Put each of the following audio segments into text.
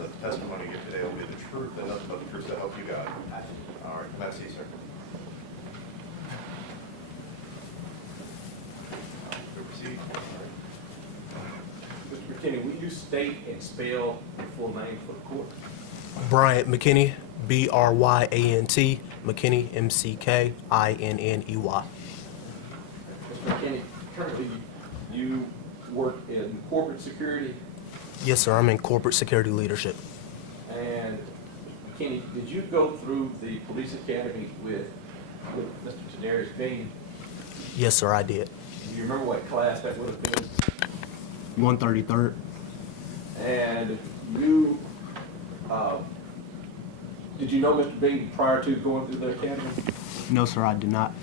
that the testimony you give today will be the truth and nothing but the truth to help you God. All right, can I see, sir? Proceed. Mr. McKinney, will you state and spell your full name for the court? Bryant McKinney, Bryant, McKinney, McKinney. Mr. McKinney, currently you work in corporate security, Yes, sir. I'm in corporate security leadership. and McKinney, did you go through the police academy with Mr. Tyre Nichols? Yes, sir. I did. Do you remember what class that would have been? 133rd. And you, did you know Mr. Bean prior to going through the academy? No, sir. I did not.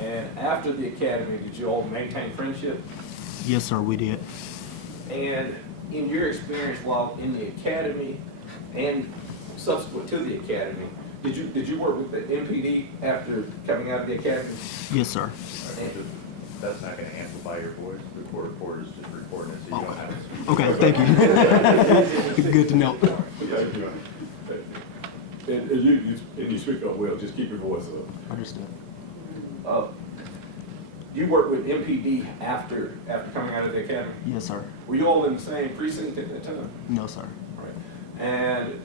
And after the academy, did you all maintain friendship? Yes, sir. We did. And in your experience while in the academy and subsequent to the academy, did you work with the MPD after coming out of the academy? Yes, sir. And That's not going to amplify your voice. The court reporter is just recording it, so you don't have to. Okay. Thank you. Good to know. And you speak up well, just keep your voice up. Understood. You worked with MPD after coming out of the academy? Yes, sir. Were you all in the same precinct at that time? No, sir. Right. And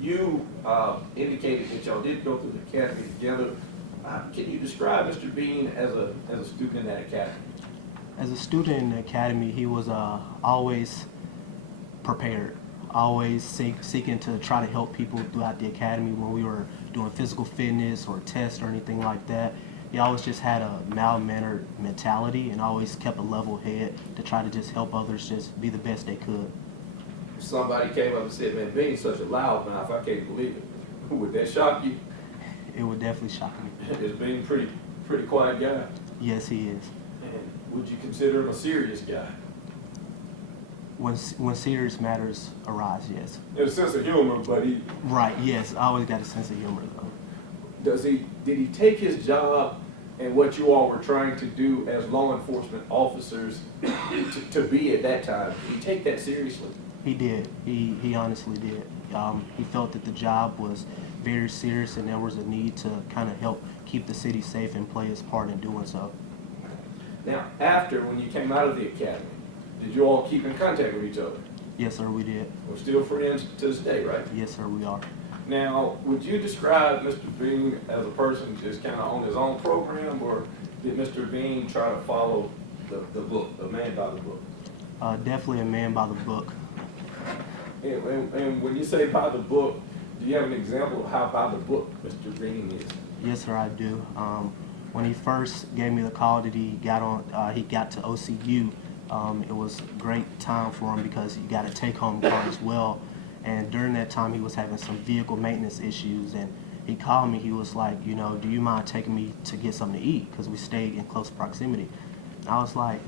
you indicated that y'all did go through the academy together. Can you describe Mr. Bean as a student in that academy? As a student in the academy, he was always prepared, always seeking to try to help people throughout the academy when we were doing physical fitness or tests or anything like that. He always just had a mild-mannered mentality and always kept a level head to try to just help others just be the best they could. If somebody came up and said, "Man, Bean's such a loudmouth, I can't believe it," would that shock you? It would definitely shock me. Is Bean pretty quiet guy? Yes, he is. And would you consider him a serious guy? When serious matters arise, yes. He has a sense of humor, but Right, yes. I always got a sense of humor, though. did he take his job and what you all were trying to do as law enforcement officers to be at that time, did he take that seriously? He did. He honestly did. He felt that the job was very serious and there was a need to kind of help keep the city safe and play his part in doing so. Now, when you came out of the academy, did you all keep in contact with each other? Yes, sir, we did. We're still friends to this day, right? Yes, sir, we are. Now, would you describe Mr. Bean as a person just kind of on his own program, or did Mr. Bean try to follow the book, a man by the book? Definitely a man by the book. And when you say by the book, do you have an example of how by the book Mr. Bean is? Yes, sir, I do. When he first gave me the call that he got to OCU, it was a great time for him because he got a take-home car as well. And during that time, he was having some vehicle maintenance issues, and he called me. He was like, you know, do you mind taking me to get something to eat? Because we stayed in close proximity. I was like,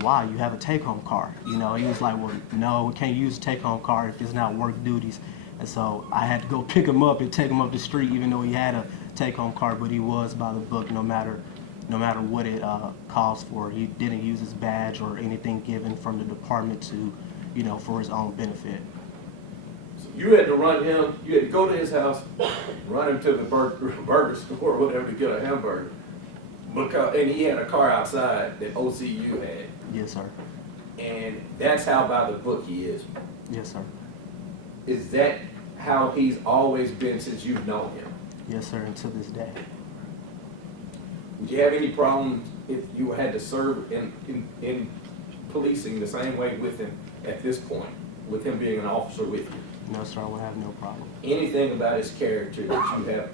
why? You have a take-home car. You know, he was like, well, no, we can't use a take-home car if it's not work duties. And so I had to go pick him up and take him up the street, even though he had a take-home car, but he was by the book no matter what it calls for. He didn't use his badge or anything given from the department to, you know, for his own benefit. So you had to you had to go to his house, run him to the burger store or whatever to get a hamburger. And he had a car outside that OCU had. Yes, sir. And that's how by the book he is. Yes, sir. Is that how he's always been since you've known him? Yes, sir, and to this day. Would you have any problem if you had to serve in policing the same way with him at this point, with him being an officer with you? No, sir, I would have no problem. Anything about his character that you have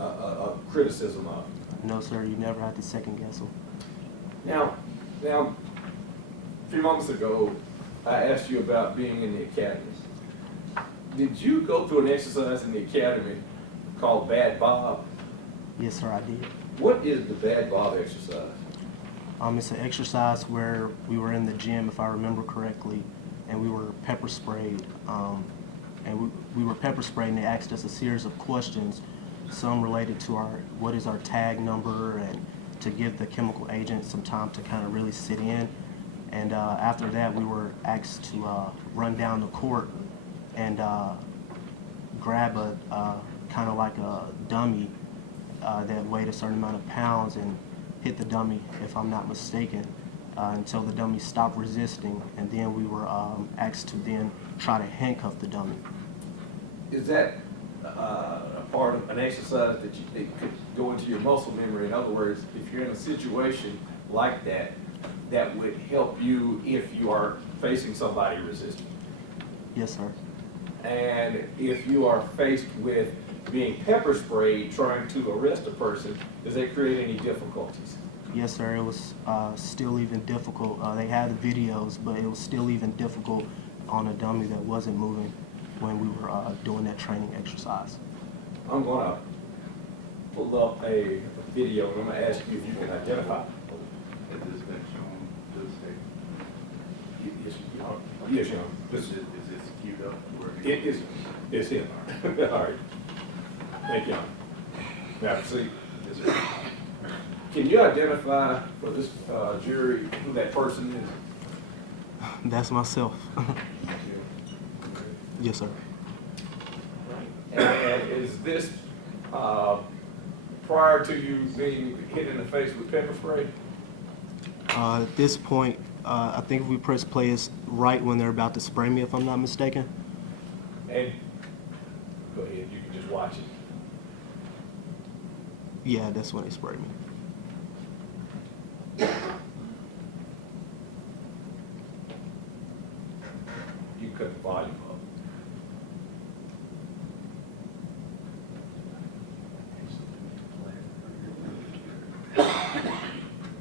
a criticism of? No, sir, you never have to second guess him. Now, a few moments ago, I asked you about being in the academy. Did you go through an exercise in the academy called Bad Bob? Yes, sir, I did. What is the Bad Bob exercise? It's an exercise where we were in the gym, if I remember correctly, and we were pepper sprayed. We were pepper sprayed, and they asked us a series of questions, some related to what is our tag number, and to give the chemical agent some time to kind of really sit in. And after that, we were asked to run down the court and grab a kind of like a dummy that weighed a certain amount of pounds and hit the dummy, if I'm not mistaken, until the dummy stopped resisting, and then we were asked to then try to handcuff the dummy. Is that a part of an exercise that it could go into your muscle memory? In other words, if you're in a situation like that, that would help you if you are facing somebody resisting. Yes, sir. And if you are faced with being pepper sprayed trying to arrest a person, does that create any difficulties? Yes, sir. It was still even difficult. They had the videos, but it was still even difficult on a dummy that wasn't moving when we were doing that training exercise. I'm gonna pull up a video and I'm gonna ask you if you can identify. Has this been shown to the state? Yes, Your Honor. Is this queued up? It is, it's him. All right. Thank you, Your Honor. Now, proceed. Yes, sir. Can you identify for this jury who that person is? That's myself. Yes, sir. And is this prior to you being hit in the face with pepper spray? At this point, I think if we press play, it's right when they're about to spray me, if I'm not mistaken. And go ahead, you can just watch it. Yeah, that's when they sprayed me. You can cut the volume up.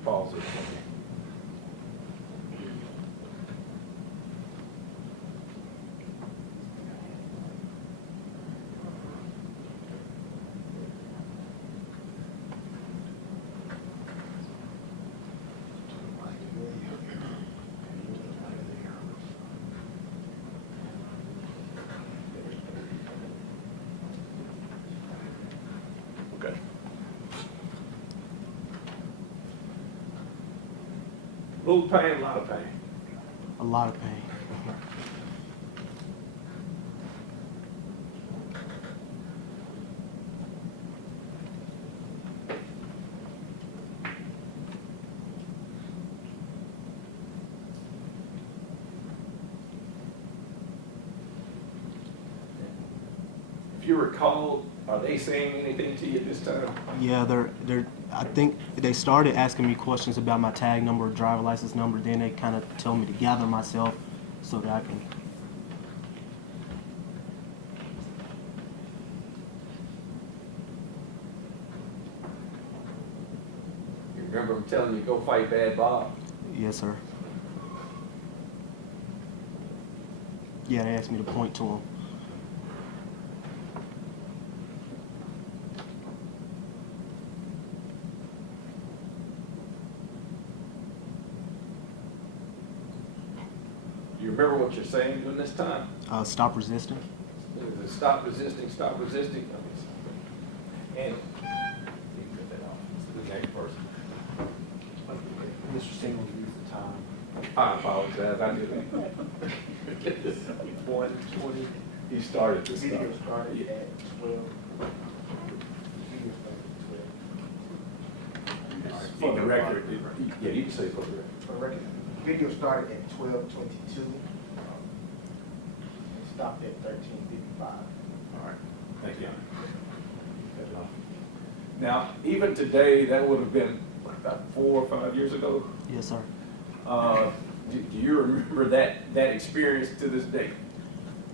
Pause it. Okay. Little pain, a lot of pain. A lot of pain. If you recall, are they saying anything to you at this time? Yeah, I think they started asking me questions about my tag number, driver license number. Then they kind of told me to gather myself so that I can. You remember them telling you go fight Bad Bob? Yes, sir. Yeah, they asked me to point to him. Do you remember what you're saying during this time? Stop resisting. Stop resisting, stop resisting. And you can cut that off. It's the next person. Mr. Singleton used the time. I apologize, I did that. 1:20. He started this stuff. Video started Yeah. at 12. Video started at 12. For the record, yeah, you can say for the record. For record, video started at 12:22. Stopped at 13:55. All right, thank you. Now, even today, that would have been what, about 4 or 5 years ago. Yes, sir. Do you remember that experience to this day?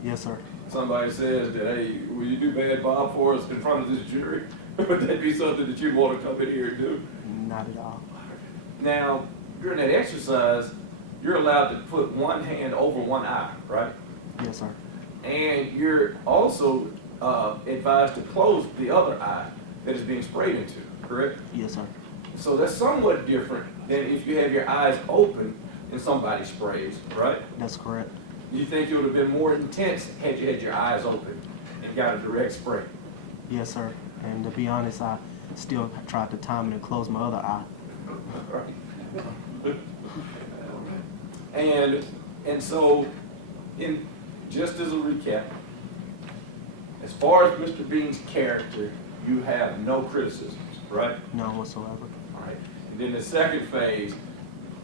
Yes, sir. Somebody says that, hey, will you do Bad Bob for us in front of this jury? Would that be something that you'd want to come in here and do? Not at all. Now, during that exercise, you're allowed to put one hand over one eye, right? Yes, sir. And you're also advised to close the other eye that is being sprayed into, correct? Yes, sir. So that's somewhat different than if you have your eyes open and somebody sprays, right? That's correct. You think it would have been more intense had you had your eyes open and got a direct spray? Yes, sir. And to be honest, I still tried to time it and close my other eye. And so, just as a recap, As far as Mr. Bean's character, you have no criticisms, right? None whatsoever. All right. And then the second phase,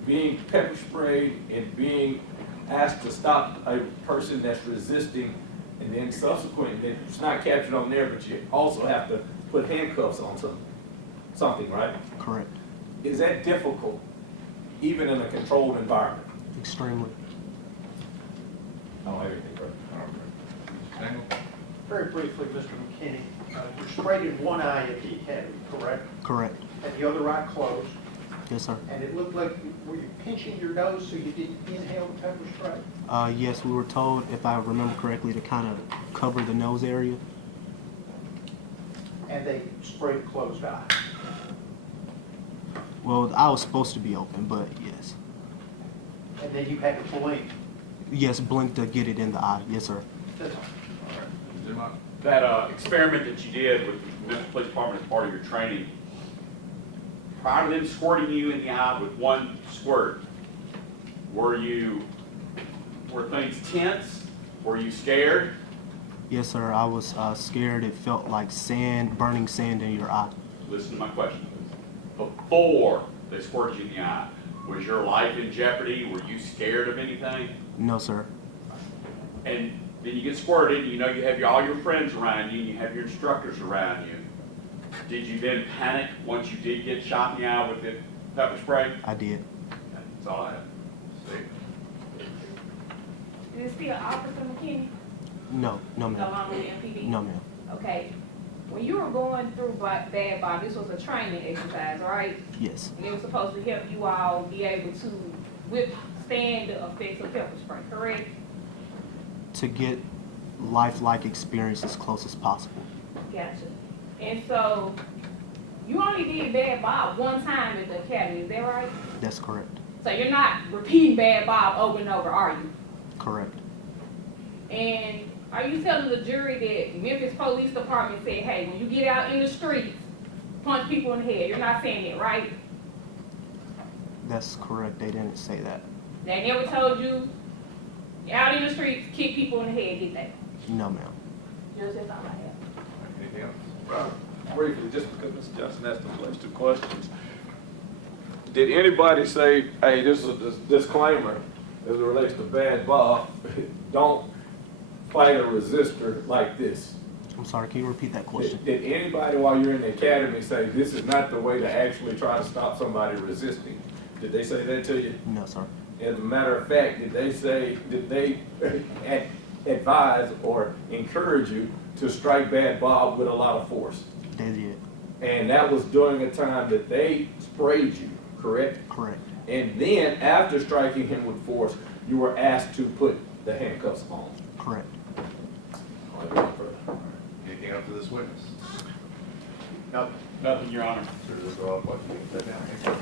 being pepper sprayed and being asked to stop a person that's resisting, and then subsequently, it's not captured on there, but you also have to put handcuffs on something, right? Correct. Is that difficult, even in a controlled environment? Extremely. I don't have anything further. Daniel? Very briefly, Mr. McKinney, you're sprayed in one eye at the academy, correct? Correct. And the other eye closed, Yes, sir. and it looked like, were you pinching your nose so you didn't inhale the pepper spray? Yes, we were told, if I remember correctly, to kind of cover the nose area. And they sprayed a closed eye. Well, I was supposed to be open, but yes. And then you had to blink. Yes, blink to get it in the eye. Yes, sir. That's all. Jim? That experiment that you did with the Memphis Police Department as part of your training, prior to them squirting you in the eye with one squirt, were things tense? Were you scared? Yes, sir. I was scared. It felt like sand, burning sand in your eye. Listen to my question, please. Before they squirted you in the eye, was your life in jeopardy? Were you scared of anything? No, sir. And then you get squirted, and you know you have all your friends around you, and you have your instructors around you. Did you then panic once you did get shot in the eye with the pepper spray? I did. That's all I have. Steve? Is it still Officer McKinney? No, no, No ma'am. longer the MPD? No, ma'am. Okay. When you were going through Bad Bob, this was a training exercise, right? Yes. And it was supposed to help you all be able to withstand the effects of pepper spray, correct? To get lifelike experience as close as possible. Gotcha. And so, you only did Bad Bob one time at the academy, is that right? That's correct. So you're not repeating Bad Bob over and over, are you? Correct. And are you telling the jury that Memphis Police Department said, hey, when you get out in the streets, punch people in the head? You're not saying that, right? That's correct. They didn't say that. They never told you, out in the streets, kick people in the head, did they? No, ma'am. Just that's all I have. Anything else? Briefly, just because Mr. Johnson asked those last two questions. Did anybody say, hey, this is a disclaimer as it relates to Bad Bob, don't fight a resistor like this? I'm sorry, can you repeat that question? Did anybody while you're in the academy say this is not the way to actually try to stop somebody resisting? Did they say that to you? No, sir. As a matter of fact, did they advise or encourage you to strike Bad Bob with a lot of force? They did. And that was during a time that they sprayed you, correct? Correct. And then after striking him with force, you were asked to put the handcuffs on. Correct. Anything else to this witness? Nothing, Your Honor. Sir, this is all what you said now.